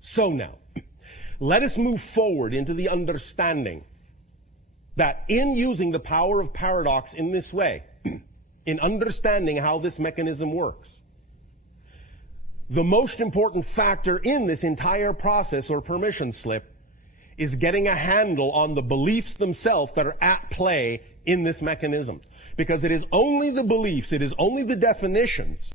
So now, let us move forward into the understanding that in using the power of paradox in this way, in understanding how this mechanism works, the most important factor in this entire process or permission slip is getting a handle on the beliefs themselves that are at play in this mechanism. Because it is only the beliefs, it is only the definitions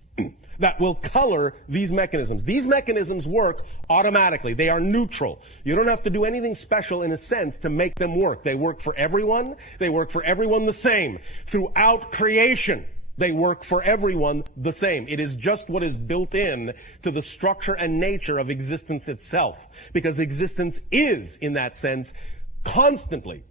that will color these mechanisms. These mechanisms work automatically. They are neutral. You don't have to do anything special in a sense to make them work. They work for everyone. They work for everyone the same. Throughout creation, they work for everyone the same. It is just what is built in to the structure and nature of existence itself. Because existence is, in that sense, constantly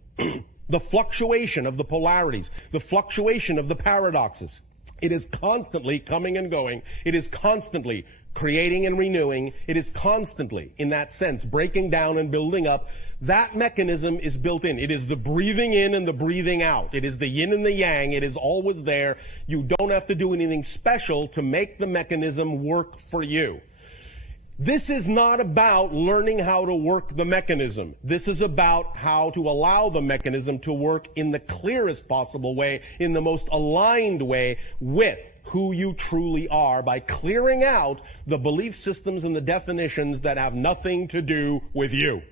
the fluctuation of the polarities, the fluctuation of the paradoxes. It is constantly coming and going. It is constantly creating and renewing. It is constantly, in that sense, breaking down and building up. That mechanism is built in. It is the breathing in and the breathing out. It is the yin and the yang. It is always there. You don't have to do anything special to make the mechanism work for you. This is not about learning how to work the mechanism. This is about how to allow the mechanism to work in the clearest possible way, in the most aligned way with who you truly are, by clearing out the belief systems and the definitions that have nothing to do with you.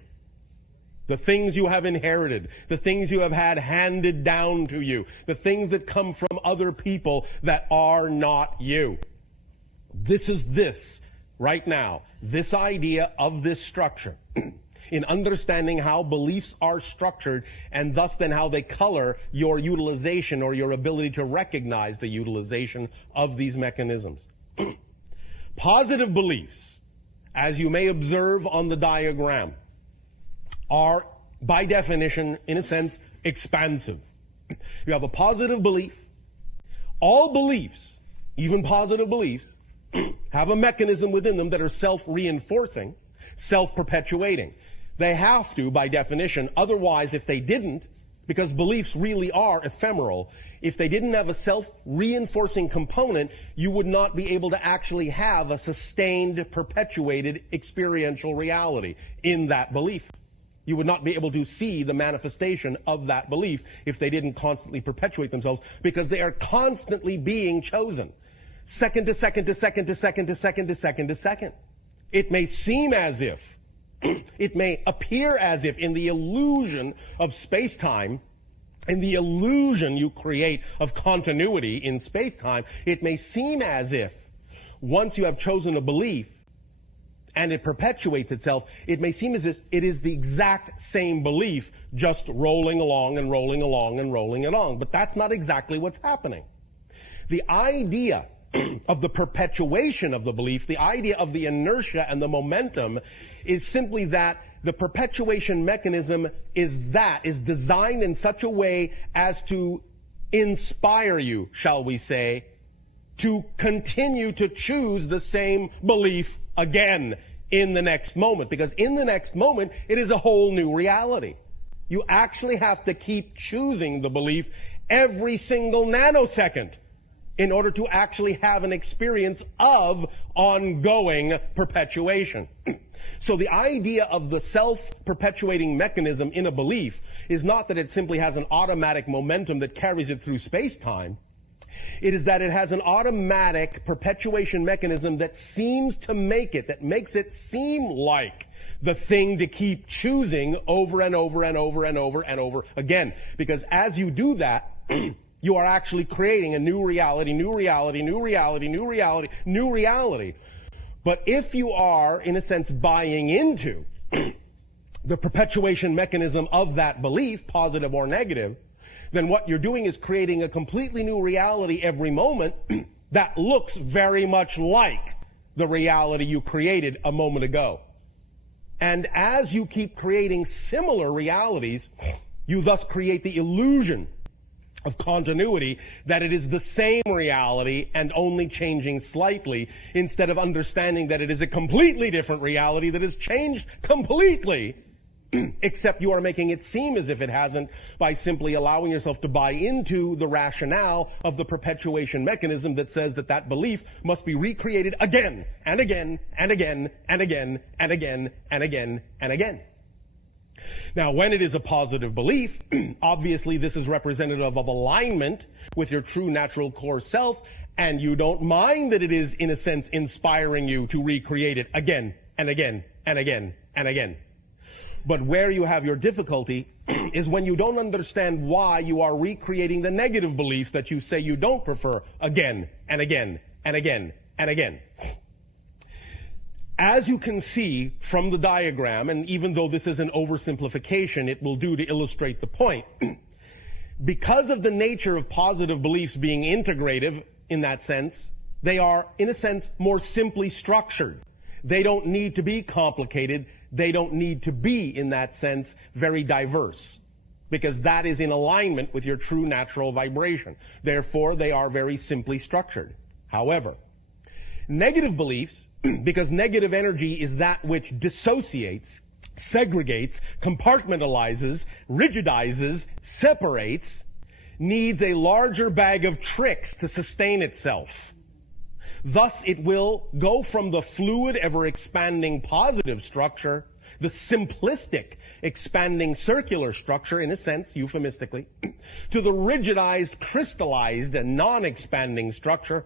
The things you have inherited, the things you have had handed down to you, the things that come from other people that are not you. This is this. Right now, this idea of this structure, in understanding how beliefs are structured and thus then how they color your utilization or your ability to recognize the utilization of these mechanisms. Positive beliefs, as you may observe on the diagram, are by definition, in a sense, expansive. You have a positive belief. All beliefs, even positive beliefs, have a mechanism within them that are self-reinforcing, self-perpetuating. They have to, by definition. Otherwise, if they didn't, because beliefs really are ephemeral, if they didn't have a self-reinforcing component, you would not be able to actually have a sustained, perpetuated experiential reality in that belief. You would not be able to see the manifestation of that belief if they didn't constantly perpetuate themselves, because they are constantly being chosen. Second to second to second to second to second to second to second. It may seem as if, it may appear as if in the illusion of space-time, in the illusion you create of continuity in space-time, it may seem as if once you have chosen a belief and it perpetuates itself, it may seem as if it is the exact same belief just rolling along and rolling along and rolling along. But that's not exactly what's happening. The idea of the perpetuation of the belief, the idea of the inertia and the momentum, is simply that the perpetuation mechanism is designed in such a way as to inspire you, shall we say, to continue to choose the same belief again in the next moment. Because in the next moment, it is a whole new reality. You actually have to keep choosing the belief every single nanosecond in order to actually have an experience of ongoing perpetuation. So the idea of the self-perpetuating mechanism in a belief is not that it simply has an automatic momentum that carries it through space-time. It is that it has an automatic perpetuation mechanism that seems to make it, that makes it seem like the thing to keep choosing over and over and over and over and over again. Because as you do that, you are actually creating a new reality, new reality, new reality, new reality, new reality. But if you are, in a sense, buying into the perpetuation mechanism of that belief, positive or negative, then what you're doing is creating a completely new reality every moment that looks very much like the reality you created a moment ago. And as you keep creating similar realities, you thus create the illusion of continuity, that it is the same reality and only changing slightly, instead of understanding that it is a completely different reality that has changed completely except you are making it seem as if it hasn't by simply allowing yourself to buy into the rationale of the perpetuation mechanism that says that that belief must be recreated again and again and again and again and again and again and again. Now, when it is a positive belief, obviously this is representative of alignment with your true natural core self, and you don't mind that it is, in a sense, inspiring you to recreate it again and again and again and again. But where you have your difficulty is when you don't understand why you are recreating the negative beliefs that you say you don't prefer again and again and again and again. As you can see from the diagram, and even though this is an oversimplification, it will do to illustrate the point, because of the nature of positive beliefs being integrative in that sense, they are, in a sense, more simply structured. They don't need to be complicated. They don't need to be, in that sense, very diverse, because that is in alignment with your true natural vibration. Therefore, they are very simply structured. However, negative beliefs, because negative energy is that which dissociates, segregates, compartmentalizes, rigidizes, separates, needs a larger bag of tricks to sustain itself. Thus, it will go from the fluid, ever-expanding positive structure, the simplistic, expanding circular structure, in a sense, euphemistically, to the rigidized, crystallized, and non-expanding structure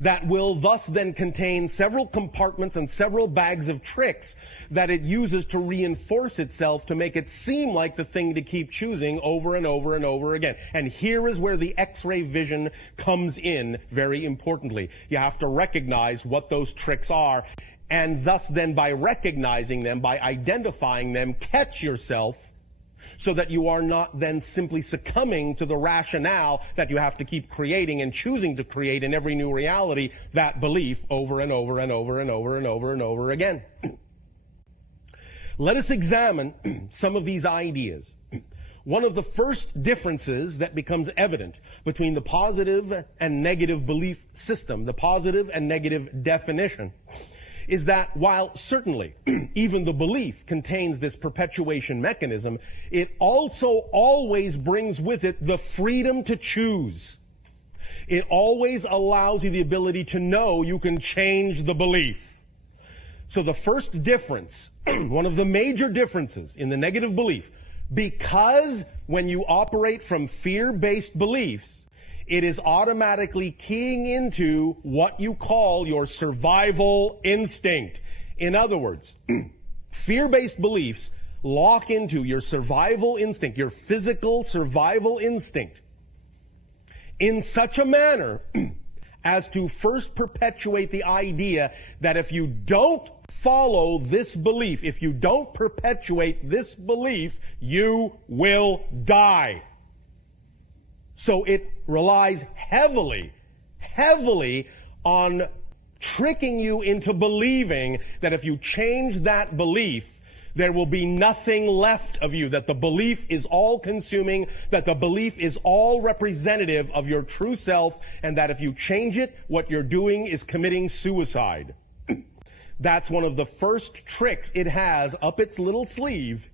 that will thus then contain several compartments and several bags of tricks that it uses to reinforce itself to make it seem like the thing to keep choosing over and over and over again. And here is where the X-ray vision comes in very importantly. You have to recognize what those tricks are, and thus then by recognizing them, by identifying them, catch yourself so that you are not then simply succumbing to the rationale that you have to keep creating and choosing to create in every new reality that belief over and over and over and over and over and over again. Let us examine some of these ideas. One of the first differences that becomes evident between the positive and negative belief system, the positive and negative definition, is that while certainly even the belief contains this perpetuation mechanism, it also always brings with it the freedom to choose. It always allows you the ability to know you can change the belief. So the first difference, one of the major differences in the negative belief, because when you operate from fear-based beliefs, it is automatically keying into what you call your survival instinct. In other words, fear-based beliefs lock into your survival instinct, your physical survival instinct, in such a manner as to first perpetuate the idea that if you don't follow this belief, if you don't perpetuate this belief, you will die. So it relies heavily on tricking you into believing that if you change that belief, there will be nothing left of you, that the belief is all-consuming, that the belief is all representative of your true self, and that if you change it, what you're doing is committing suicide. That's one of the first tricks it has up its little sleeve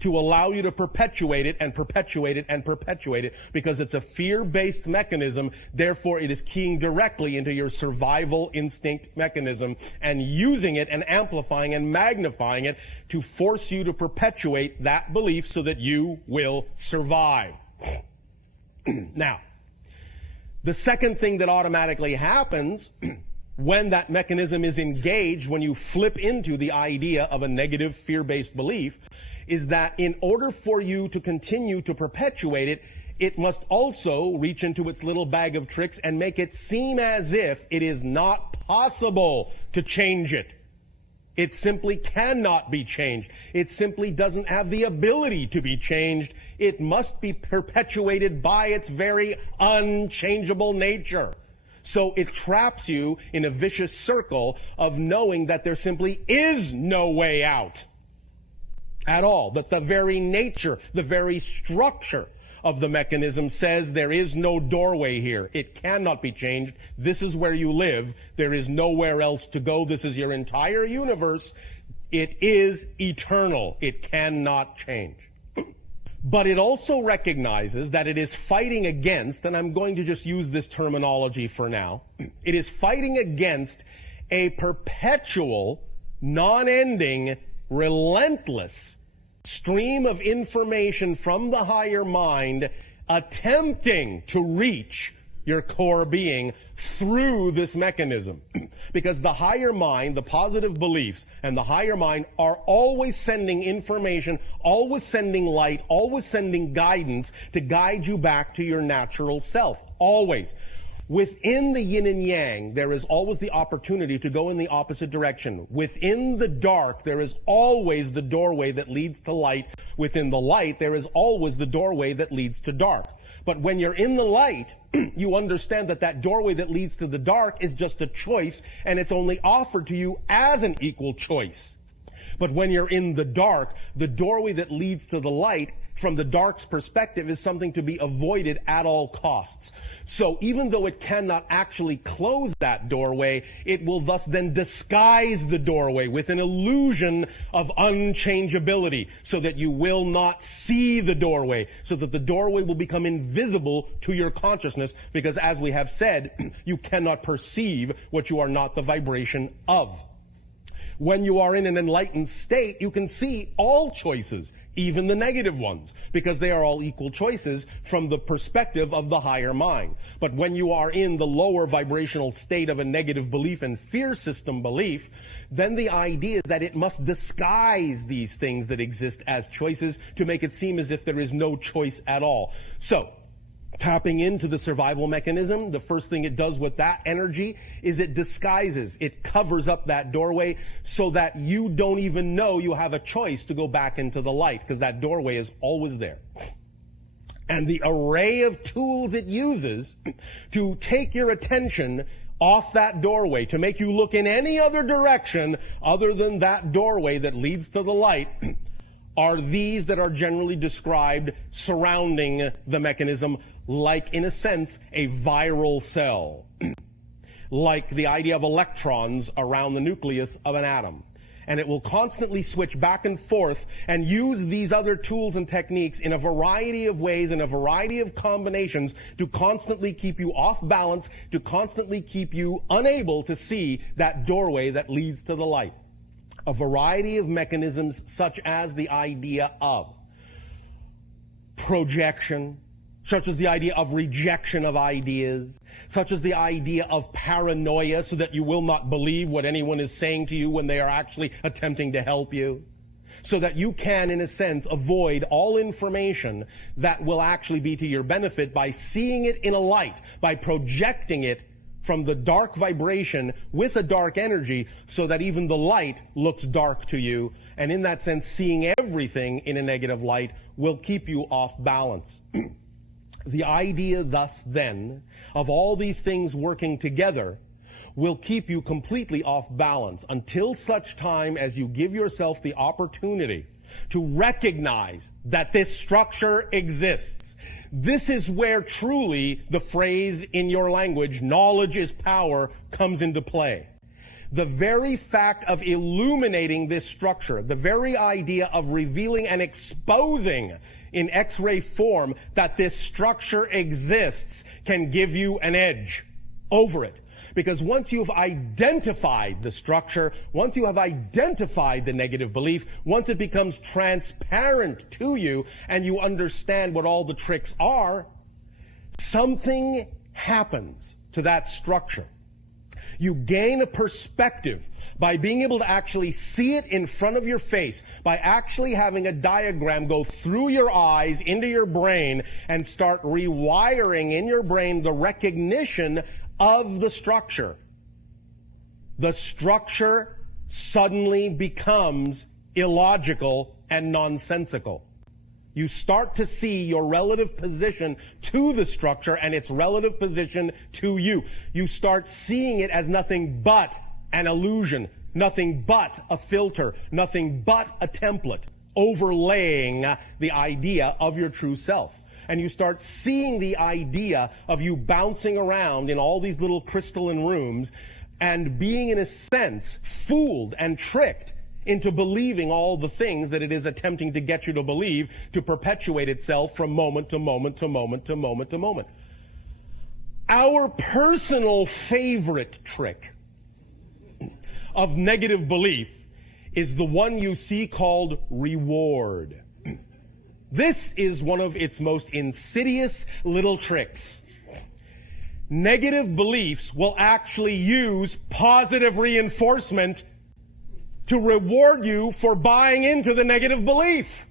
to allow you to perpetuate it and perpetuate it and perpetuate it, because it's a fear-based mechanism. Therefore, it is keying directly into your survival instinct mechanism and using it and amplifying and magnifying it to force you to perpetuate that belief so that you will survive. Now, the second thing that automatically happens when that mechanism is engaged, when you flip into the idea of a negative fear-based belief, is that in order for you to continue to perpetuate it, it must also reach into its little bag of tricks and make it seem as if it is not possible to change it. It simply cannot be changed. It simply doesn't have the ability to be changed. It must be perpetuated by its very unchangeable nature. So it traps you in a vicious circle of knowing that there simply is no way out at all, that the very nature, the very structure of the mechanism says there is no doorway here. It cannot be changed. This is where you live. There is nowhere else to go. This is your entire universe. It is eternal. It cannot change. But it also recognizes that it is fighting against, and I'm going to just use this terminology for now, it is fighting against a perpetual, non-ending, relentless stream of information from the higher mind attempting to reach your core being through this mechanism. Because the higher mind, the positive beliefs, and the higher mind are always sending information, always sending light, always sending guidance to guide you back to your natural self. Always. Within the yin and yang, there is always the opportunity to go in the opposite direction. Within the dark, there is always the doorway that leads to light. Within the light, there is always the doorway that leads to dark. But when you're in the light, you understand that that doorway that leads to the dark is just a choice, and it's only offered to you as an equal choice. But when you're in the dark, the doorway that leads to the light, from the dark's perspective, is something to be avoided at all costs. So even though it cannot actually close that doorway, it will thus then disguise the doorway with an illusion of unchangeability, so that you will not see the doorway, so that the doorway will become invisible to your consciousness, because as we have said, you cannot perceive what you are not the vibration of. When you are in an enlightened state, you can see all choices, even the negative ones, because they are all equal choices from the perspective of the higher mind. But when you are in the lower vibrational state of a negative belief and fear system belief, then the idea is that it must disguise these things that exist as choices to make it seem as if there is no choice at all. So, tapping into the survival mechanism, the first thing it does with that energy is it disguises, it covers up that doorway so that you don't even know you have a choice to go back into the light, because that doorway is always there. And the array of tools it uses to take your attention off that doorway, to make you look in any other direction other than that doorway that leads to the light, are these that are generally described surrounding the mechanism, like, in a sense, a viral cell. Like the idea of electrons around the nucleus of an atom. And it will constantly switch back and forth and use these other tools and techniques in a variety of ways, in a variety of combinations, to constantly keep you off balance, to constantly keep you unable to see that doorway that leads to the light. A variety of mechanisms, such as the idea of projection, such as the idea of rejection of ideas, such as the idea of paranoia, so that you will not believe what anyone is saying to you when they are actually attempting to help you, so that you can, in a sense, avoid all information that will actually be to your benefit by seeing it in a light, by projecting it from the dark vibration with a dark energy, so that even the light looks dark to you. And in that sense, seeing everything in a negative light will keep you off balance. The idea thus then of all these things working together will keep you completely off balance until such time as you give yourself the opportunity to recognize that this structure exists. This is where truly the phrase in your language, knowledge is power, comes into play. The very fact of illuminating this structure, the very idea of revealing and exposing in X-ray form that this structure exists, can give you an edge over it. Because once you've identified the structure, once you have identified the negative belief, once it becomes transparent to you and you understand what all the tricks are, something happens to that structure. You gain a perspective by being able to actually see it in front of your face, by actually having a diagram go through your eyes into your brain and start rewiring in your brain the recognition of the structure. The structure suddenly becomes illogical and nonsensical. You start to see your relative position to the structure and its relative position to you. You start seeing it as nothing but an illusion, nothing but a filter, nothing but a template overlaying the idea of your true self. And you start seeing the idea of you bouncing around in all these little crystalline rooms and being, in a sense, fooled and tricked into believing all the things that it is attempting to get you to believe to perpetuate itself from moment to moment to moment to moment to moment. Our personal favorite trick of negative belief is the one you see called reward. This is one of its most insidious little tricks. Negative beliefs will actually use positive reinforcement to reward you for buying into the negative belief,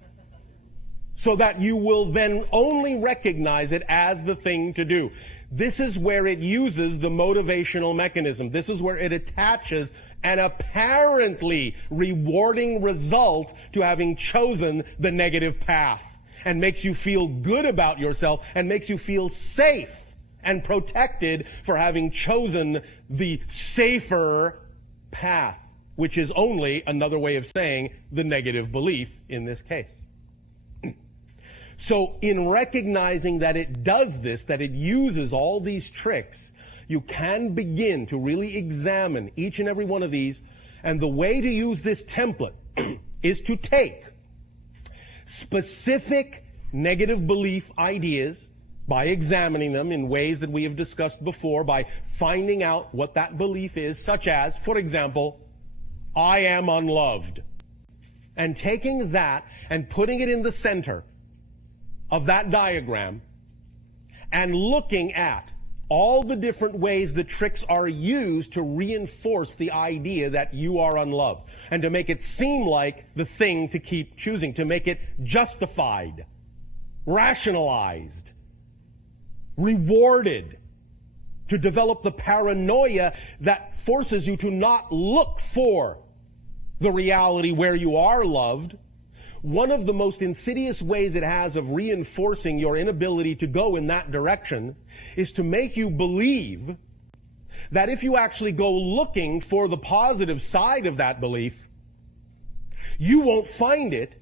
so that you will then only recognize it as the thing to do. This is where it uses the motivational mechanism. This is where it attaches an apparently rewarding result to having chosen the negative path, and makes you feel good about yourself and makes you feel safe and protected for having chosen the safer path, which is only another way of saying the negative belief in this case. So in recognizing that it does this, that it uses all these tricks, you can begin to really examine each and every one of these. And the way to use this template is to take specific negative belief ideas by examining them in ways that we have discussed before, by finding out what that belief is, such as, for example, I am unloved. And taking that and putting it in the center of that diagram and looking at all the different ways the tricks are used to reinforce the idea that you are unloved and to make it seem like the thing to keep choosing, to make it justified, rationalized, rewarded, to develop the paranoia that forces you to not look for the reality where you are loved. One of the most insidious ways it has of reinforcing your inability to go in that direction is to make you believe that if you actually go looking for the positive side of that belief, you won't find it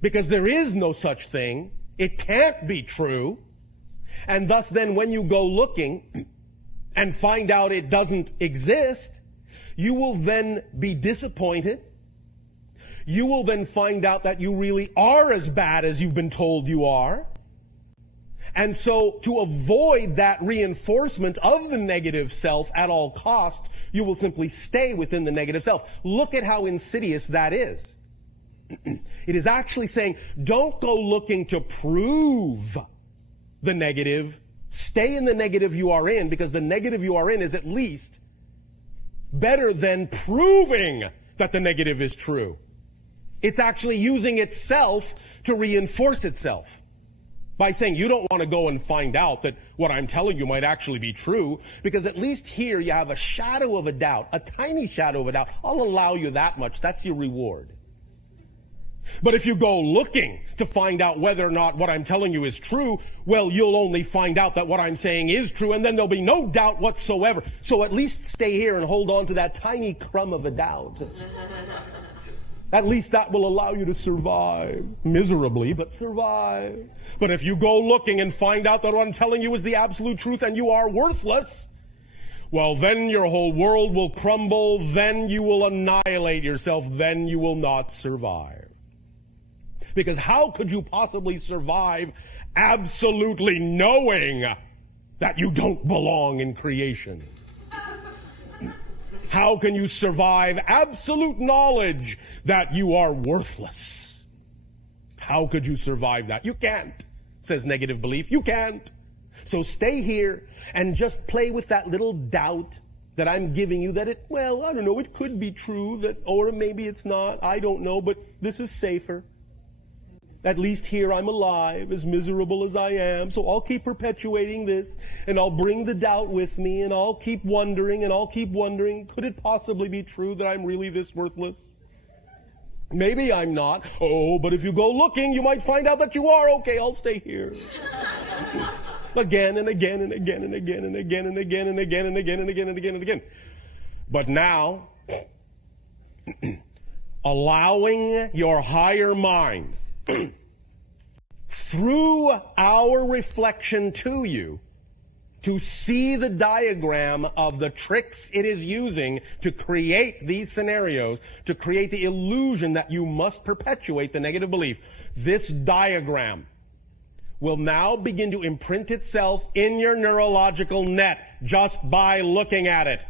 because there is no such thing. It can't be true. And thus then when you go looking and find out it doesn't exist, you will then be disappointed. You will then find out that you really are as bad as you've been told you are. And so to avoid that reinforcement of the negative self at all costs, you will simply stay within the negative self. Look at how insidious that is. It is actually saying, don't go looking to prove the negative. Stay in the negative you are in, because the negative you are in is at least better than proving that the negative is true. It's actually using itself to reinforce itself by saying you don't want to go and find out that what I'm telling you might actually be true, because at least here you have a shadow of a doubt, a tiny shadow of a doubt. I'll allow you that much. That's your reward. But if you go looking to find out whether or not what I'm telling you is true, well, you'll only find out that what I'm saying is true, and then there'll be no doubt whatsoever. So at least stay here and hold on to that tiny crumb of a doubt. At least that will allow you to survive. Miserably, but survive. But if you go looking and find out that what I'm telling you is the absolute truth and you are worthless, well, then your whole world will crumble. Then you will annihilate yourself. Then you will not survive. Because how could you possibly survive absolutely knowing that you don't belong in creation? How can you survive absolute knowledge that you are worthless? How could you survive that? You can't, says negative belief. You can't. So stay here and just play with that little doubt that I'm giving you, that it, well, I don't know, it could be true, that, or maybe it's not. I don't know, but this is safer. At least here I'm alive, as miserable as I am, so I'll keep perpetuating this, and I'll bring the doubt with me, and I'll keep wondering, could it possibly be true that I'm really this worthless? Maybe I'm not. Oh, but if you go looking, you might find out that you are. Okay, I'll stay here. Again and again and again and again and again and again and again and again and again and again and again. But now, allowing your higher mind through our reflection to you to see the diagram of the tricks it is using to create these scenarios, to create the illusion that you must perpetuate the negative belief, this diagram will now begin to imprint itself in your neurological net just by looking at it.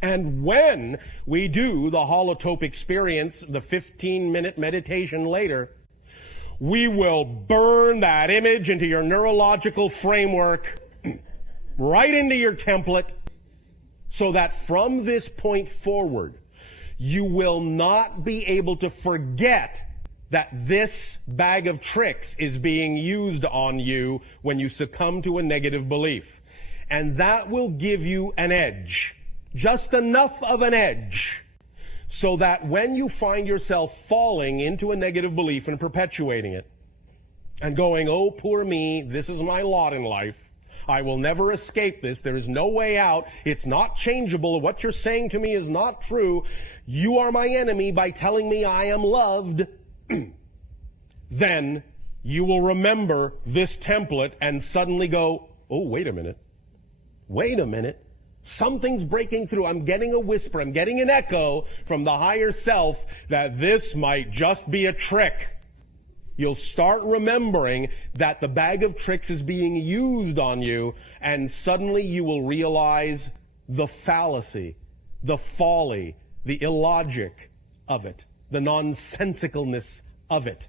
And when we do the holotope experience, the 15-minute meditation later, we will burn that image into your neurological framework, right into your template, so that from this point forward, you will not be able to forget that this bag of tricks is being used on you when you succumb to a negative belief. And that will give you an edge, just enough of an edge, so that when you find yourself falling into a negative belief and perpetuating it, and going, oh, poor me, this is my lot in life, I will never escape this, there is no way out, it's not changeable, what you're saying to me is not true, you are my enemy by telling me I am loved, then you will remember this template and suddenly go, oh, wait a minute, something's breaking through, I'm getting a whisper, I'm getting an echo from the higher self that this might just be a trick. You'll start remembering that the bag of tricks is being used on you, and suddenly you will realize the fallacy, the folly, the illogic of it, the nonsensicalness of it.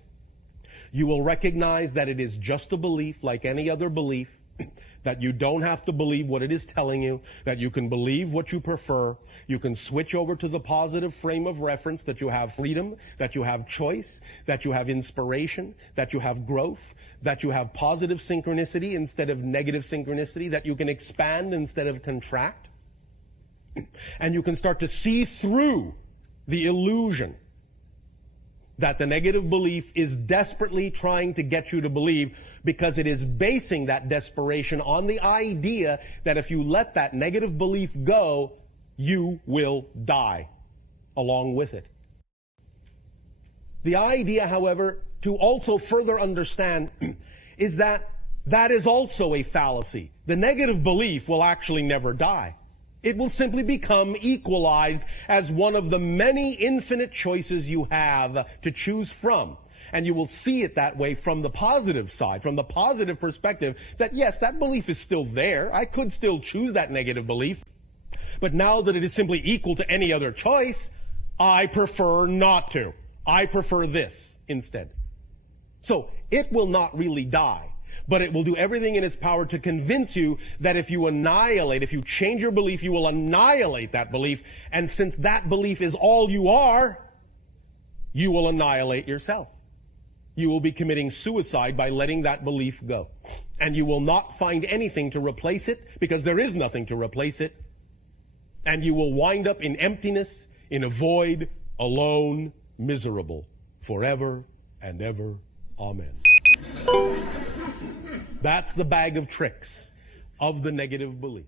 You will recognize that it is just a belief like any other belief, that you don't have to believe what it is telling you, that you can believe what you prefer, you can switch over to the positive frame of reference, that you have freedom, that you have choice, that you have inspiration, that you have growth, that you have positive synchronicity instead of negative synchronicity, that you can expand instead of contract. And you can start to see through the illusion that the negative belief is desperately trying to get you to believe, because it is basing that desperation on the idea that if you let that negative belief go, you will die along with it. The idea, however, to also further understand is that that is also a fallacy. The negative belief will actually never die. It will simply become equalized as one of the many infinite choices you have to choose from. And you will see it that way from the positive side, from the positive perspective, that yes, that belief is still there. I could still choose that negative belief. But now that it is simply equal to any other choice, I prefer not to. I prefer this instead. So it will not really die, but it will do everything in its power to convince you that if you change your belief, you will annihilate that belief. And since that belief is all you are, you will annihilate yourself. You will be committing suicide by letting that belief go. And you will not find anything to replace it, because there is nothing to replace it. And you will wind up in emptiness, in a void, alone, miserable, forever and ever. Amen. That's the bag of tricks of the negative belief.